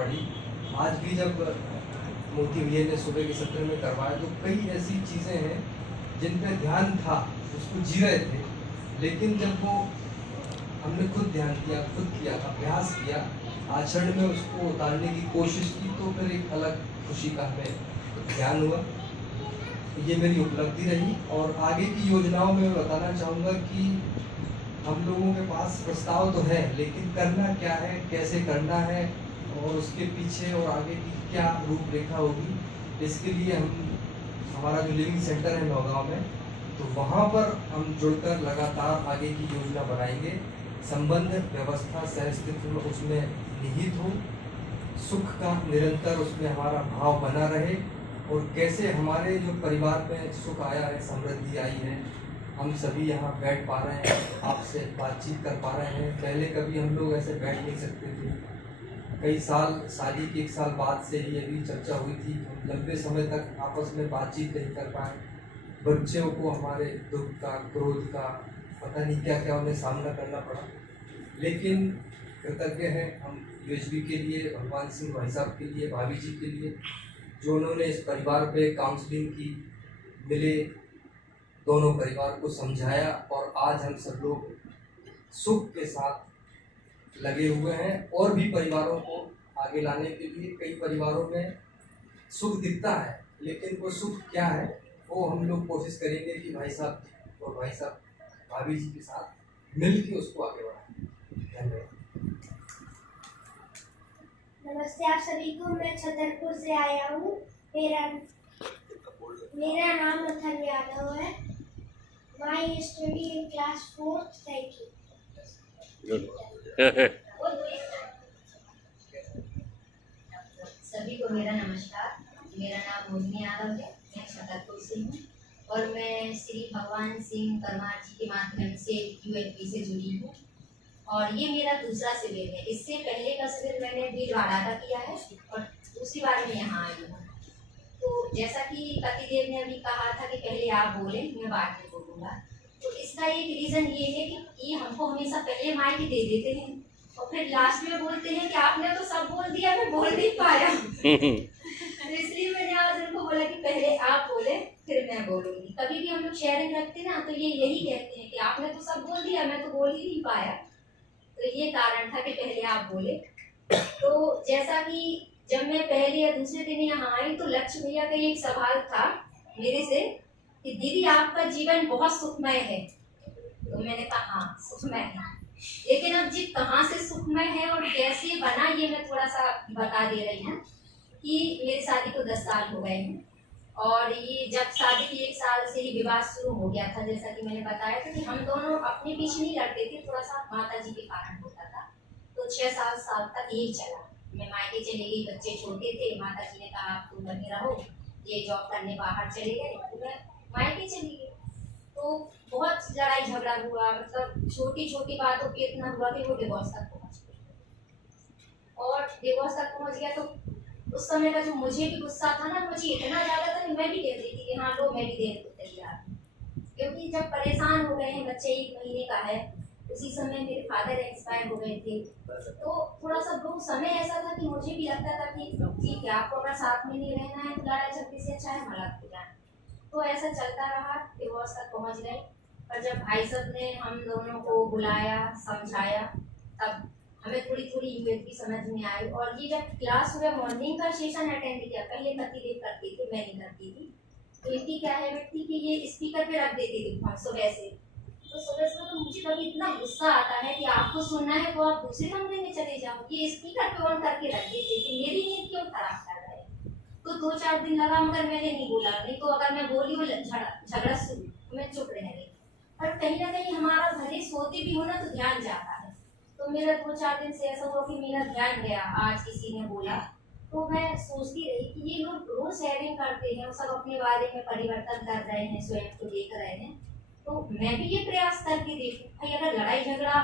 पड़ी। आज भी जब मोती भैया ने सुबह के सत्र में करवाया तो कई ऐसी चीज़ें हैं जिन पे ध्यान था, उसको जी रहे थे, लेकिन जब वो हमने खुद ध्यान किया, खुद किया, अभ्यास किया, आचरण में उसको उतारने की कोशिश की, तो फिर एक अलग खुशी का हमें ज्ञान हुआ। ये मेरी उपलब्धि रही। और आगे की योजनाओं में मैं बताना चाहूँगा कि हम लोगों के पास प्रस्ताव तो है, लेकिन करना क्या है, कैसे करना है और उसके पीछे और आगे की क्या रूपरेखा होगी, इसके लिए हमारा जो लिविंग सेंटर है नौगांव में, तो वहाँ पर हम जुड़कर लगातार आगे की योजना बनाएंगे। संबंध, व्यवस्था, सहअस्तित्व उसमें निहित हो, सुख का निरंतर उसमें हमारा भाव बना रहे, और कैसे हमारे जो परिवार में सुख आया है, समृद्धि आई है, हम सभी यहाँ बैठ पा रहे हैं, आपसे बातचीत कर पा रहे हैं। पहले कभी हम लोग ऐसे बैठ नहीं सकते थे। कई साल, शादी के 1 साल बाद से ही अभी चर्चा हुई थी, हम लंबे समय तक आपस में बातचीत नहीं कर पाए। बच्चों को हमारे दुख का, क्रोध का, पता नहीं क्या क्या उन्हें सामना करना पड़ा, लेकिन कृतज्ञ हैं हम यूएचबी के लिए, भगवान सिंह भाई साहब के लिए, भाभी जी के लिए, जो उन्होंने इस परिवार पे काउंसलिंग की, मिले, दोनों परिवार को समझाया, और आज हम सब लोग सुख के साथ लगे हुए हैं। और भी परिवारों को आगे लाने के लिए, कई परिवारों में सुख दिखता है, लेकिन वो सुख क्या है वो हम लोग कोशिश करेंगे कि भाई साहब और भाई साहब भाभी जी के साथ मिल के उसको आगे बढ़ाएं। धन्यवाद। नमस्ते आप सभी को, मैं छतरपुर से आया हूँ। मेरा नाम अथर्व यादव है। My study in class 4th। Thank you. सभी को मेरा नमस्कार। मेरा नाम मोहिनी यादव है, मैं छतरपुर से हूँ और मैं श्री भगवान सिंह परमार जी के माध्यम से यूएचबी से जुड़ी हूँ। और ये मेरा दूसरा शिविर है। इससे पहले का शिविर मैंने भीलवाड़ा का किया है और दूसरी बार मैं यहाँ आई हूँ। तो जैसा कि पतिदेव ने अभी कहा था कि पहले आप बोले, मैं बाद में बोलूँगा। तो इसका एक रीज़न ये है कि ये हमको हमेशा पहले माइक दे देते हैं और फिर लास्ट में बोलते हैं कि आपने तो सब बोल दिया, मैं बोल नहीं पाया। तो इसलिए मैंने आज उनको बोला कि पहले आप बोले फिर मैं बोलूँगी। कभी भी हम लोग शेयरिंग रखते ना तो ये यही कहते हैं कि आपने तो सब बोल दिया, मैं तो बोल ही नहीं पाया। तो ये कारण था कि पहले आप बोले। तो जैसा कि जब मैं पहले या दूसरे दिन यहाँ आई तो लक्ष्य भैया का एक सवाल था मेरे से कि दीदी आपका जीवन बहुत सुखमय है। तो मैंने कहा हाँ सुखमय है, लेकिन अब जी कहाँ से सुखमय है और कैसे बना ये मैं थोड़ा सा बता दे रही हूँ। कि मेरी शादी को 10 साल हो गए हैं और ये जब शादी के 1 साल से ही विवाद शुरू हो गया था। जैसा कि मैंने बताया था कि हम दोनों अपने पीछे नहीं लड़ते थे, थोड़ा सा माता जी के कारण होता था। तो 6-7 साल तक यही चला। मैं मायके चली गई, बच्चे छोटे थे, माता जी ने कहा आप तुम घर में रहो, ये जॉब करने बाहर चले गए, तो मैं मायके चली गई। तो बहुत लड़ाई झगड़ा हुआ, मतलब छोटी छोटी बातों पे इतना हुआ कि वो डिवोर्स तक पहुँच गया। और डिवोर्स तक पहुँच गया तो उस समय का जो मुझे भी गुस्सा था ना, मुझे इतना ज़्यादा था कि मैं भी कहती थी कि हाँ लो मैं भी देने को तैयार हूँ। क्योंकि जब परेशान हो गए हैं, बच्चे 1 महीने का है, उसी समय मेरे फादर एक्सपायर हो गए थे। तो थोड़ा सा वो समय ऐसा था कि मुझे भी लगता था कि ठीक है आपको अगर साथ में नहीं रहना है तो लड़ाई झगड़े से अच्छा है हम अलग हो जाए। तो ऐसा चलता रहा, डिवोर्स तक पहुँच गए। पर जब भाई साहब ने हम दोनों को बुलाया, समझाया, तब हमें थोड़ी थोड़ी यूएचबी समझ में आई। और ये जब क्लास हुआ, मॉर्निंग का सेशन अटेंड किया, पहले पतिदेव करती थी, मैं नहीं करती थी। तो इनकी क्या हैबिट थी कि ये स्पीकर पे रख देती थी हम सुबह से। तो सुबह सुबह तो मुझे कभी इतना गुस्सा आता है कि आपको सुनना है तो आप दूसरे कमरे में चले जाओ, ये स्पीकर पे ऑन करके रख देते थे, मेरी नींद क्यों खराब कर रहे हैं। तो 2-4 दिन लगा मगर मैंने नहीं बोला, नहीं तो अगर मैं बोली वो झगड़ा शुरू, तो मैं चुप रह गई। पर कहीं ना कहीं हमारा भले सोते भी हो ना तो ध्यान जाता है। तो मेरा 2-4 दिन से ऐसा हुआ कि मेरा ध्यान गया, आज किसी ने बोला। तो मैं सोचती रही कि ये लोग रोज शेयरिंग करते हैं और सब अपने बारे में परिवर्तन कर रहे हैं, स्वयं को देख रहे हैं, तो मैं भी ये प्रयास करके देखूं भाई अगर लड़ाई झगड़ा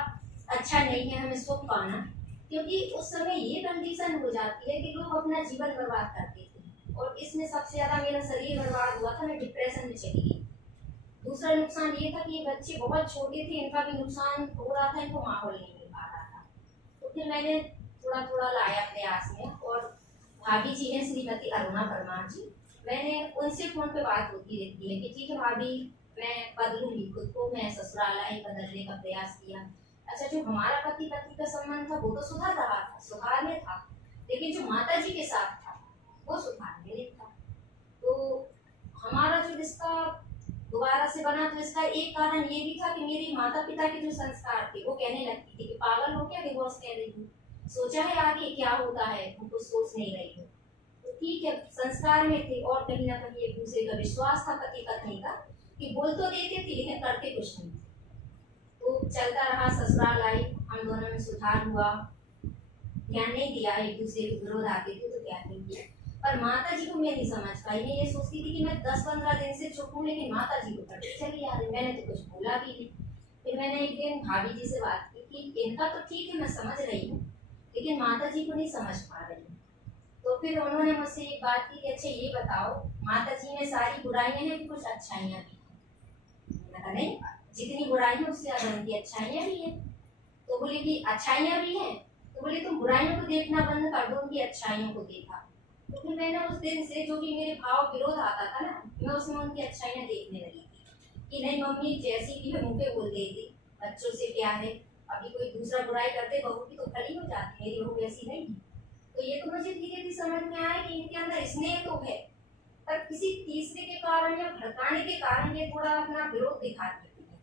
अच्छा नहीं है हमें सुख पाना। क्योंकि उस समय ये कंडीशन हो जाती है कि लोग अपना जीवन बर्बाद करते थे और इसमें सबसे ज़्यादा मेरा शरीर बर्बाद हुआ था, मैं डिप्रेशन में चली गई। दूसरा नुकसान ये था कि ये बच्चे बहुत छोटे थे, इनका भी नुकसान हो रहा था, इनको माहौल नहीं मिल पा रहा था। तो फिर मैंने थोड़ा थोड़ा लाया प्रयास में और भाभी जी हैं श्रीमती अरुणा परमार जी, मैंने उनसे फोन पे बात होती रहती है कि ठीक है भाभी मैं बदलूंगी खुद को, मैं ससुराल आई, बदलने का प्रयास किया। अच्छा, जो हमारा पति पत्नी का संबंध था वो तो सुधर रहा था, सुधार में था, लेकिन जो माता जी के साथ था वो सुधार में नहीं था। तो हमारा जो रिश्ता दोबारा से बना, तो इसका एक कारण ये भी था कि मेरे माता पिता के जो संस्कार थे वो कहने लगती थी कि पागल हो क्या डिवोर्स कह रही हूँ, सोचा है आगे क्या होता है, उनको सोच नहीं रही हूँ। तो ठीक है, संस्कार में थे और कहीं ना कहीं एक दूसरे का विश्वास था पति पत्नी का कि बोल तो देते थे लेकिन करते कुछ नहीं। तो चलता रहा, ससुराल आई, हम दोनों में सुधार हुआ, ध्यान नहीं दिया, एक दूसरे के विरोध आते थे तो ध्यान नहीं दिया। पर माता जी को मैं नहीं समझ पाई, मैं ये सोचती थी कि मैं 10-15 दिन से चुप हूँ, लेकिन माता जी को करते चली आ रही, मैंने तो कुछ बोला भी नहीं। फिर मैंने एक दिन भाभी जी से बात की कि इनका तो ठीक है मैं समझ रही हूँ, लेकिन माता जी को नहीं समझ पा रही हूँ। तो फिर उन्होंने मुझसे एक बात की कि अच्छा ये बताओ, माता जी में सारी बुराइयां हैं कि कुछ अच्छाइयां भी हैं? मैंने कहा नहीं, जितनी बुराई है उससे ज्यादा उनकी अच्छाइयां भी हैं। तो बोले कि अच्छाइयां भी हैं, तो बोले तुम बुराइयों को देखना बंद कर दो, उनकी अच्छाइयों को देखा। तो फिर मैंने उस दिन से जो भी मेरे भाव विरोध आता था ना, मैं उसमें उनकी अच्छाइयां देखने लगी थी कि नहीं मम्मी जैसी भी है मुंह पे बोल देती, बच्चों से क्या है, अभी कोई दूसरा बुराई करते बहू की तो खड़ी हो जाती, मेरी बहू ऐसी नहीं। तो ये तो मुझे धीरे धीरे समझ में आया कि इनके अंदर स्नेह तो है, पर किसी तीसरे के कारण या भड़काने के कारण ये थोड़ा अपना विरोध दिखा देती है।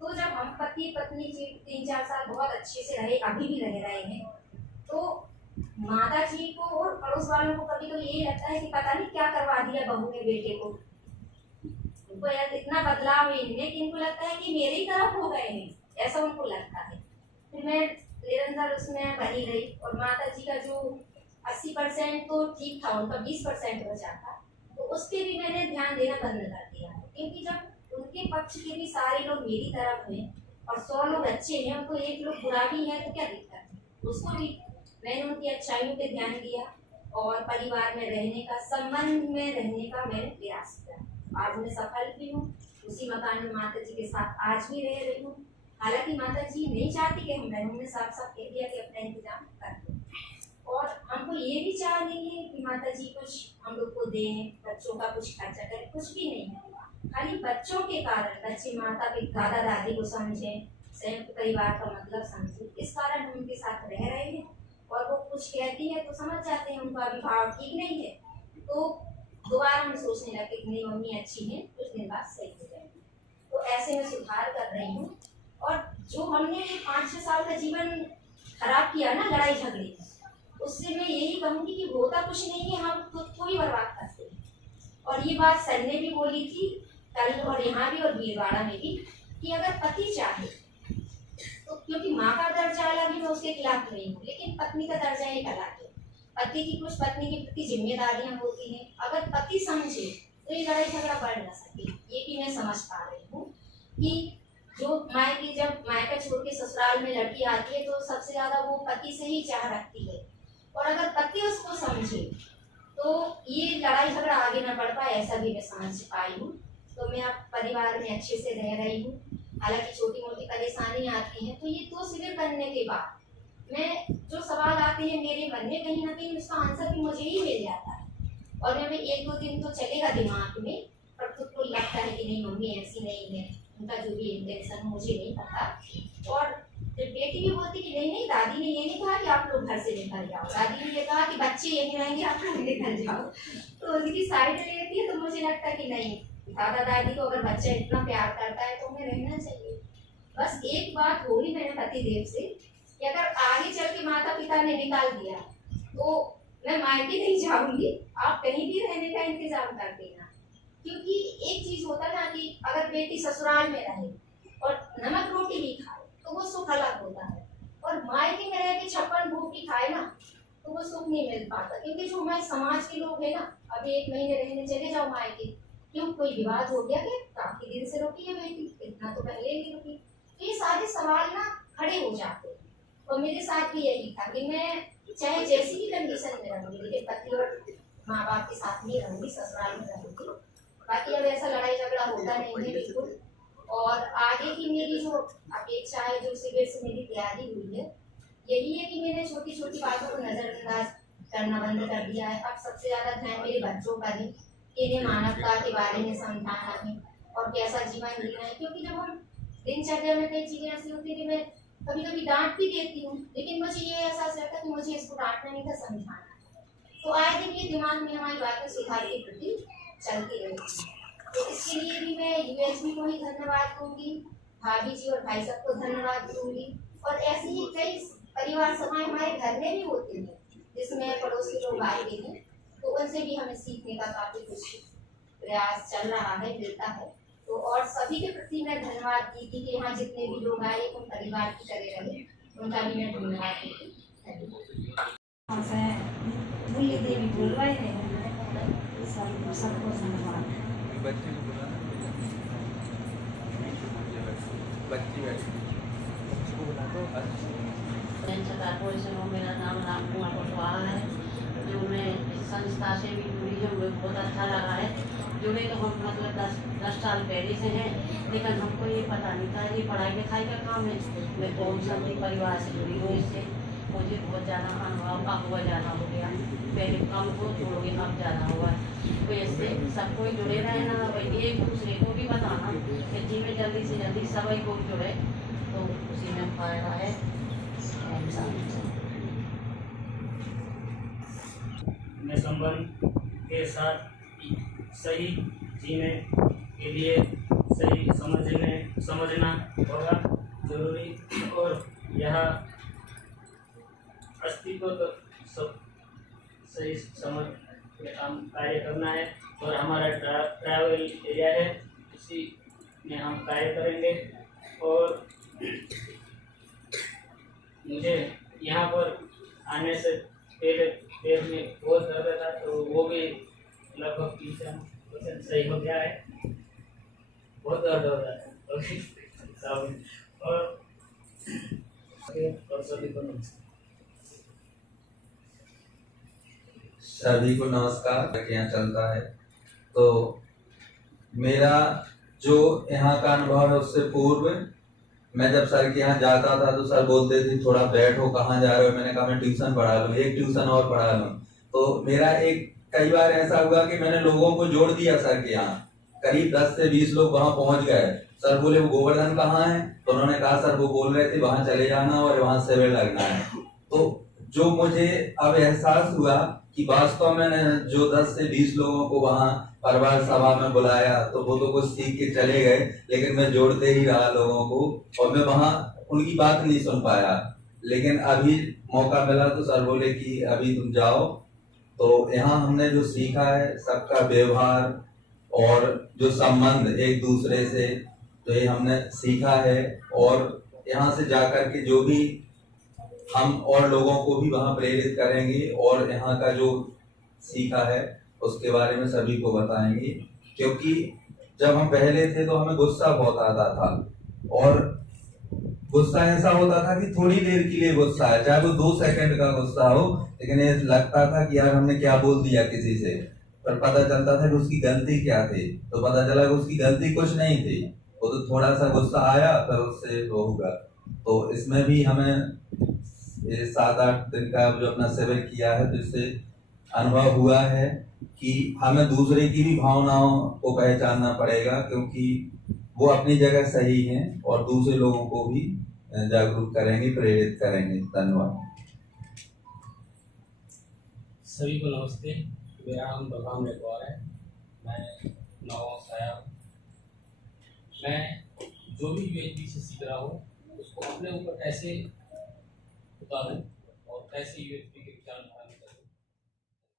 तो जब हम पति पत्नी 3-4 साल बहुत अच्छे से रहे, अभी भी रह रहे हैं, तो माता जी को और पड़ोस वालों को कभी कभी यही लगता है कि पता नहीं क्या करवा दिया बहू ने बेटे को, उनको यार इतना बदलाव है इनमें कि इनको लगता है कि मेरे ही तरफ हो गए हैं, ऐसा उनको लगता है। फिर मैं निरंतर उसमें बनी रही और माता जी का जो 80% तो ठीक था, उनका 20% बचा था, तो उस पर भी मैंने ध्यान देना बंद कर दिया, क्योंकि जब उनके पक्ष के भी सारे लोग मेरी तरफ हैं और 100 लोग अच्छे हैं तो एक लोग बुरा भी है तो क्या दिक्कत है, उसको भी मैंने उनकी अच्छाइयों पे ध्यान दिया और परिवार में रहने का, संबंध में रहने का मैंने प्रयास किया। आज मैं सफल भी हूँ, उसी मकान में माता जी के साथ आज भी रह रही हूँ। हालांकि माता जी नहीं चाहती कि हम रहें, उन्होंने साफ साफ कह दिया कि अपना इंतजाम कर दो, और हमको ये भी चाह नहीं है कि माता जी कुछ हम लोग को दें, बच्चों का कुछ खर्चा करें, कुछ भी नहीं है। खाली बच्चों के कारण बच्चे माता पिता दादा दादी को समझें, संयुक्त परिवार का मतलब समझें, इस कारण हम उनके साथ रह रहे हैं। और वो कुछ कहती है तो समझ जाते हैं उनका अभी भाव ठीक नहीं है, तो दोबारा हम सोचने लगे कि नहीं मम्मी अच्छी है, कुछ दिन बाद सही हो जाएगी। तो ऐसे में सुधार कर रही हूँ। और जो हमने 5-6 साल का जीवन खराब किया ना लड़ाई झगड़े, उससे मैं यही कहूँगी कि होता कुछ नहीं है, हम खुद को ही बर्बाद करते हैं। और ये बात सर ने भी बोली थी कल और यहाँ भी और भीलवाड़ा में भी कि अगर पति चाहे तो, क्योंकि माँ का दर्जा अलग है, मैं उसके खिलाफ नहीं हूँ, लेकिन पत्नी का दर्जा एक अलग है। पति की कुछ पत्नी के प्रति जिम्मेदारियां होती हैं, अगर पति समझे तो ये लड़ाई झगड़ा बढ़ ना सके। ये भी मैं समझ पा रही हूँ कि जो मायके जब मायका छोड़ के ससुराल में लड़की आती है तो सबसे ज्यादा वो पति से ही चाह रखती है, और अगर पति उसको समझे तो ये लड़ाई झगड़ा आगे ना बढ़ पाए, ऐसा भी मैं समझ पाई हूँ। तो मैं अब परिवार में अच्छे से रह रही हूँ, हालांकि छोटी मोटी परेशानी आती है। तो ये 2 शिविर बनने के बाद मैं जो सवाल आते हैं मेरे मन में, कहीं ना कहीं उसका आंसर भी मुझे ही मिल जाता है, और मैं 1-2 दिन तो चलेगा दिमाग में, पर खुद को लगता है कि नहीं मम्मी ऐसी नहीं है, उनका जो भी इंटेंशन मुझे नहीं पता। और बेटी भी बोलती कि नहीं नहीं दादी ने ये नहीं कहा कि आप लोग घर से निकल जाओ, दादी ने ये कहा कि बच्चे यहीं रहेंगे आप लोग निकल जाओ। तो उनकी साइड रहती है, तो मुझे लगता है कि नहीं, दादा दादी को अगर बच्चा इतना प्यार करता है तो उन्हें रहना चाहिए। बस एक बात होगी मैंने पति देव से कि अगर आगे चल के माता पिता ने निकाल दिया तो मैं मायके नहीं जाऊंगी, आप कहीं भी रहने का इंतजाम कर देना। क्योंकि एक चीज होता है ना कि अगर बेटी ससुराल में रहे और नमक रोटी भी खाए तो वो सुख अलग होता है, और मायके में रह के 56 भूख भी खाए ना तो वो सुख नहीं मिल पाता। क्योंकि जो हमारे समाज के लोग हैं ना, अभी 1 महीने रहने चले जाओ मायके, क्यों कोई विवाद हो गया कि काफी दिन से रुकी है बेटी, इतना तो पहले नहीं रुकी, तो ये सारे सवाल ना खड़े हो जाते हैं। और मेरे साथ भी यही था कि मैं चाहे जैसी भी कंडीशन में रहूंगी, लेकिन पति और माँ बाप के साथ नहीं रहूंगी, ससुराल में रहूंगी। बाकी अब ऐसा लड़ाई झगड़ा होता नहीं है बिल्कुल। और आगे की मेरी जो अपेक्षा है, जो शिविर से मेरी तैयारी हुई है, यही है कि मैंने छोटी छोटी बातों को नजरअंदाज करना बंद कर दिया है। अब सबसे ज़्यादा ध्यान मेरे बच्चों का दें कि इन्हें मानवता के बारे में समझाना है और कैसा जीवन जीना है, क्योंकि जब हम दिनचर्या में कई चीज़ें ऐसी होती है कि मैं कभी कभी डांट भी देती हूँ, लेकिन मुझे ये एहसास रहता है कि मुझे इसको डांटना नहीं था, समझाना है। तो आए दिन ये दिमाग में हमारी बातें सुधार के प्रति चलती रहती है। तो इसके लिए भी मैं यूएसबी को ही धन्यवाद दूंगी, भाभी जी और भाई साहब को धन्यवाद दूंगी। और ऐसी ही कई परिवार सभाएं हमारे घर में भी होती हैं जिसमें पड़ोसी लोग आए हुए हैं, तो उनसे भी हमें सीखने का काफी कुछ प्रयास चल रहा है, मिलता है। तो और सभी के प्रति मैं धन्यवाद दी कि यहाँ जितने भी लोग आए वो परिवार की तरह रहे, उनका भी मैं धन्यवाद देती हूँ। मूल्य देवी बोल रहे हैं, सबको धन्यवाद। बच्ची को बुलाना, बच्ची बैठी उसको बुला दो। मेरा नाम राम कुमार कुशवाहा है, जो मैं संस्था से भी जुड़ी हूँ, मुझे बहुत अच्छा लगा है। जुड़े तो हम मतलब 10 साल पहले से हैं, लेकिन हमको ये पता नहीं था ये पढ़ाई लिखाई का काम है। मैं ओम शांति परिवार से जुड़ी हूँ, इससे मुझे बहुत ज़्यादा अनुभव अब हुआ ज़्यादा हो गया। पहले कम को छोड़ोगे अब ज़्यादा हुआ, तो इससे सबको जुड़े रहना, भाई एक दूसरे को भी बताना कि जी में जल्दी से जल्दी सभी को जुड़े, तो उसी में फायदा है। में संबंध के साथ सही जीने के लिए सही समझना होगा जरूरी, और यह अस्तित्व तो सब सही समझ के काम कार्य करना है। और हमारा ट्रैवल एरिया है, इसी में हम कार्य करेंगे। और मुझे यहाँ पर आने से पहले पेट में बहुत दर्द था, तो वो भी लगभग 30% सही हो गया है। बहुत दर्द हो रहा है और सभी को नमस्कार। सभी को नमस्कार। यहाँ चलता है तो मेरा जो यहाँ का अनुभव है उससे पूर्व मैं जब सर के यहाँ जाता था तो सर बोलते थे थोड़ा बैठो, कहाँ जा रहे हो। मैंने कहा मैं ट्यूशन पढ़ा लूँ, एक ट्यूशन और पढ़ा लूँ। तो मेरा एक कई बार ऐसा हुआ कि मैंने लोगों को जोड़ दिया सर के यहाँ, करीब 10 से 20 लोग वहां पहुंच गए। सर बोले वो गोवर्धन कहाँ है, तो उन्होंने कहा सर वो बोल रहे थे वहां चले जाना और वहां शिविर लगना है। तो जो मुझे अब एहसास हुआ कि वास्तव में जो 10 से 20 लोगों को वहां परिवार सभा में बुलाया तो वो तो कुछ सीख के चले गए, लेकिन मैं जोड़ते ही रहा लोगों को और मैं वहां उनकी बात नहीं सुन पाया। लेकिन अभी मौका मिला तो सर बोले कि अभी तुम जाओ। तो यहाँ हमने जो सीखा है सबका व्यवहार और जो संबंध एक दूसरे से, तो ये हमने सीखा है। और यहाँ से जाकर के जो भी हम और लोगों को भी वहाँ प्रेरित करेंगे और यहाँ का जो सीखा है उसके बारे में सभी को बताएंगे। क्योंकि जब हम पहले थे तो हमें गुस्सा बहुत आता था, और गुस्सा ऐसा होता था कि थोड़ी देर के लिए गुस्सा है, चाहे वो 2 सेकंड का गुस्सा हो, लेकिन ये लगता था कि यार हमने क्या बोल दिया किसी से। पर पता चलता था कि उसकी गलती क्या थी, तो पता चला कि उसकी गलती कुछ नहीं थी, वो तो थोड़ा सा गुस्सा आया फिर उससे वो होगा। तो इसमें भी हमें ये 7-8 दिन का जो अपना शिविर किया है तो इससे अनुभव हुआ है कि हमें दूसरे की भी भावनाओं को पहचानना पड़ेगा, क्योंकि वो अपनी जगह सही हैं और दूसरे लोगों को भी जागरूक करेंगे, प्रेरित करेंगे। धन्यवाद। सभी को नमस्ते। मेरा नाम बलराम रेखवार है, मैं नवां साया। मैं जो भी यूएचबी से सीख रहा हूँ उसको अपने ऊपर कैसे उतारूँ और कैसे यूएचबी